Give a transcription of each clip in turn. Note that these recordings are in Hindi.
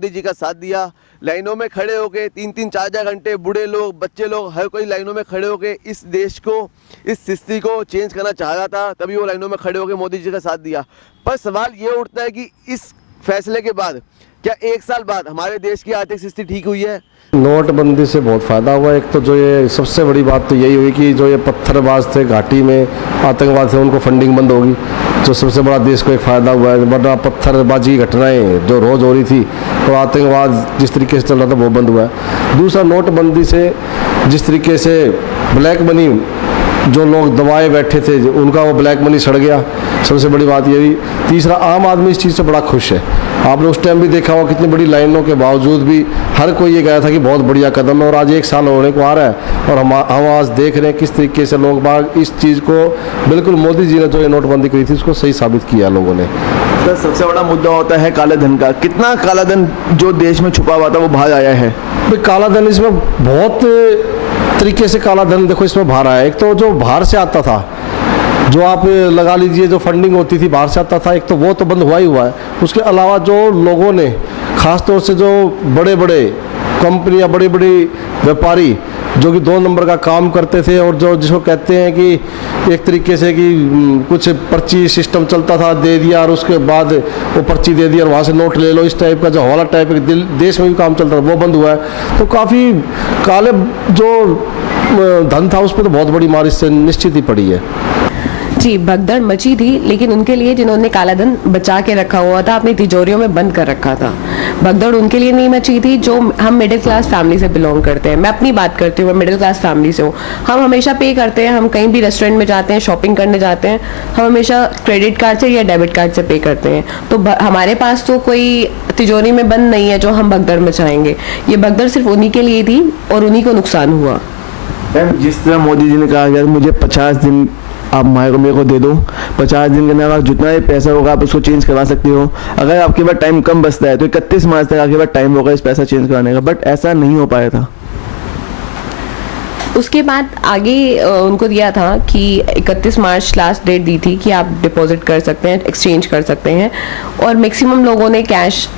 मोदी जी का साथ दिया। लाइनों में खड़े होके 3-3 4-4 घंटे बूढ़े लोग, बच्चे लोग, हर कोई लाइनों में खड़े होके इस देश को, इस स्थिति को चेंज करना चाह रहा था, तभी वो लाइनों में खड़े होके मोदी जी का साथ दिया। पर सवाल ये उठता है कि इस फैसले के बाद क्या 1 साल बाद हमारे देश की आर्थिक स्थिति ठीक हुई है? नोटबंदी से बहुत फ़ायदा हुआ। एक तो जो ये सबसे बड़ी बात तो यही हुई कि जो ये पत्थरबाज थे, घाटी में आतंकवाद थे, उनको फंडिंग बंद होगी, जो सबसे बड़ा देश को एक फ़ायदा हुआ है। वरना पत्थरबाजी की घटनाएं जो रोज़ हो रही थी और आतंकवाद जिस तरीके से चल रहा था वो बंद हुआ है। दूसरा, नोटबंदी से जिस तरीके से ब्लैक मनी जो लोग दबाए बैठे थे उनका वो ब्लैक मनी सड़ गया, सबसे बड़ी बात ये हुई। तीसरा, आम आदमी इस चीज़ से बड़ा खुश है। आपने उस टाइम भी देखा होगा कितनी बड़ी लाइनों के बावजूद भी हर कोई ये कहा था कि बहुत बढ़िया कदम है, और आज 1 साल होने को आ रहा है और हम आज देख रहे हैं किस तरीके से लोग बाग इस चीज़ को बिल्कुल मोदी जी ने जो ये नोटबंदी करी थी उसको सही साबित किया लोगों ने। सर, सबसे बड़ा मुद्दा होता है काले धन का। कितना काला धन जो देश में छुपा हुआ था वो बाहर आया है? भाई, काला धन इसमें बहुत तरीके से काला धन देखो इसमें बाहर आया। एक तो जो बाहर से आता था, जो आप लगा लीजिए जो फंडिंग होती थी बाहर से आता था, एक तो वो तो बंद हुआ ही हुआ है। उसके अलावा जो लोगों ने ख़ास तौर से जो बड़े बड़े कंपनियां, बड़े बड़े व्यापारी जो कि 2 नंबर का काम करते थे और जो जिसको कहते हैं कि एक तरीके से कि कुछ पर्ची सिस्टम चलता था, दे दिया और उसके बाद वो पर्ची दे दी और वहाँ से नोट ले लो, इस टाइप का जो हवाला टाइप देश में भी काम चलता था वो बंद हुआ है। तो काफ़ी काले जो धन था उस पर तो बहुत बड़ी मार इससे निश्चित ही पड़ी है। जी, भगदड़ मची थी, लेकिन उनके लिए जिन्होंने काला धन बचा के रखा हुआ था, अपनी तिजोरियों में बंद कर रखा था, भगदड़ उनके लिए नहीं मची थी जो हम मिडिल क्लास फैमिली से बिलोंग करते हैं। मैं अपनी बात करती हूँ, मैं मिडिल क्लास फैमिली से हूँ। हम हमेशा पे करते हैं, हम कहीं भी रेस्टोरेंट में जाते हैं, शॉपिंग करने जाते हैं, हम हमेशा क्रेडिट कार्ड से या डेबिट कार्ड से पे करते हैं। तो हमारे पास तो कोई तिजोरी में बंद नहीं है जो हम भगदड़ मचाएंगे। ये भगदड़ सिर्फ उन्हीं के लिए थी और उन्हीं को नुकसान हुआ। जिस तरह मोदी जी ने कहा यार मुझे 50 दिन आप मेरे को दे दो, 50 दिन के अंदर जितना भी पैसा होगा आप उसको चेंज करवा सकते हो। अगर आपके पास टाइम कम बचता है तो 31 मार्च तक आपके पास टाइम होगा इस पैसा चेंज कराने का, बट ऐसा नहीं हो पाया था। उसके बाद आगे उनको दिया था कि 31 मार्च लास्ट डेट दी थी कि आप डिपॉजिट कर सकते हैं, एक्सचेंज कर सकते हैं, और मैक्सिमम लोगों ने कैश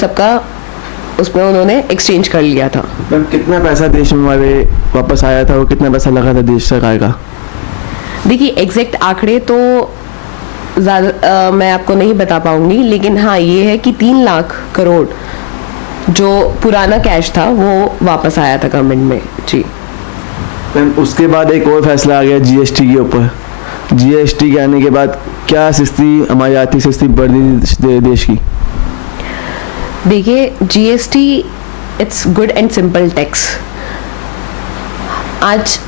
सबका उसमें उन्होंने एक्सचेंज कर लिया था। कितना पैसा देश में हमारे वापस आया था और कितना पैसा लगा था देश सरकार का? देखिए, एग्जैक्ट आंकड़े तो ज़्यादा मैं आपको नहीं बता पाऊंगी, लेकिन हाँ ये है कि 3 लाख करोड़ जो पुराना कैश था वो वापस आया था गवर्नमेंट में। जी, उसके बाद एक और फैसला आ गया जीएसटी के ऊपर। जीएसटी के आने के बाद क्या स्थिति, हमारी आर्थिक स्थिति बढ़ी देश की? देखिए, GST it's good and simple tax. आज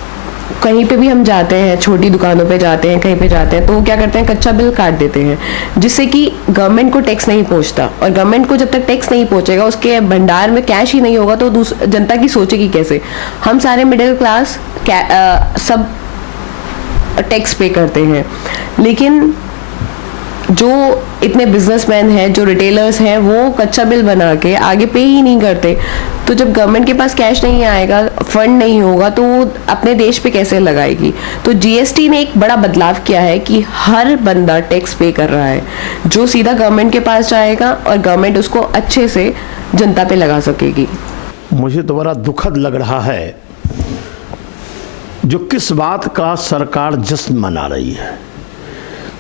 कहीं पे भी हम जाते हैं, छोटी दुकानों पे जाते हैं, कहीं पे जाते हैं, तो वो क्या करते हैं, कच्चा बिल काट देते हैं, जिससे कि गवर्नमेंट को टैक्स नहीं पहुंचता। और गवर्नमेंट को जब तक टैक्स नहीं पहुंचेगा, उसके भंडार में कैश ही नहीं होगा, तो जनता की सोचेगी कैसे? हम सारे मिडिल क्लास सब टैक्स पे करते हैं, लेकिन जो इतने बिजनेसमैन हैं, जो रिटेलर्स हैं, वो कच्चा बिल बना के आगे पे ही नहीं करते। तो जब गवर्नमेंट के पास कैश नहीं आएगा, फंड नहीं होगा, तो वो अपने देश पे कैसे लगाएगी? तो जीएसटी ने एक बड़ा बदलाव किया है कि हर बंदा टैक्स पे कर रहा है, जो सीधा गवर्नमेंट के पास जाएगा और गवर्नमेंट उसको अच्छे से जनता पे लगा सकेगी। मुझे तो बड़ा दुखद लग रहा है जो किस बात का सरकार जश्न मना रही है।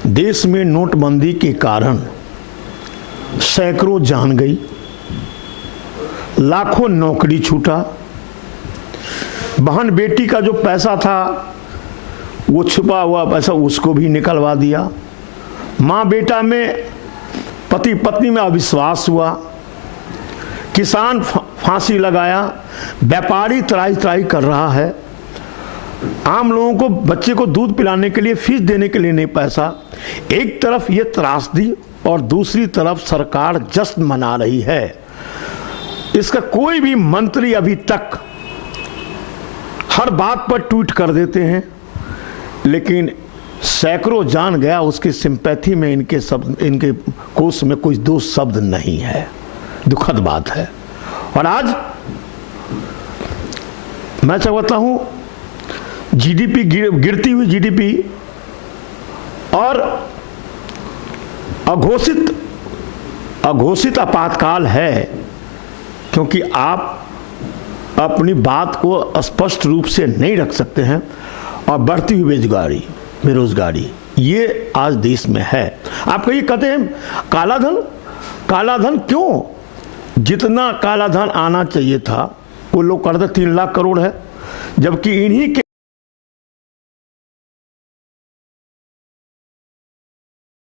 देश में नोटबंदी के कारण सैकड़ों जान गई, लाखों नौकरी छूटा, बहन बेटी का जो पैसा था वो छुपा हुआ पैसा उसको भी निकलवा दिया, माँ बेटा में, पति पत्नी में अविश्वास हुआ, किसान फांसी लगाया, व्यापारी त्राही त्राही कर रहा है, आम लोगों को बच्चे को दूध पिलाने के लिए फीस देने के लिए नहीं पैसा। एक तरफ ये त्रासदी और दूसरी तरफ सरकार जश्न मना रही है। इसका कोई भी मंत्री अभी तक हर बात पर ट्वीट कर देते हैं, लेकिन सैकड़ों जान गया उसकी सिंपैथी में इनके कोष में कोई 2 शब्द नहीं है। दुखद बात है। और आज मैं चाहता हूं जीडीपी गिरती हुई जीडीपी और अघोषित आपातकाल है, क्योंकि आप अपनी बात को स्पष्ट रूप से नहीं रख सकते हैं और बढ़ती हुई बेरोजगारी ये आज देश में है। आप कहिए कहते हैं काला धन क्यों? जितना काला धन आना चाहिए था वो लोग कहते 3 लाख करोड़ है, जबकि इन्हीं के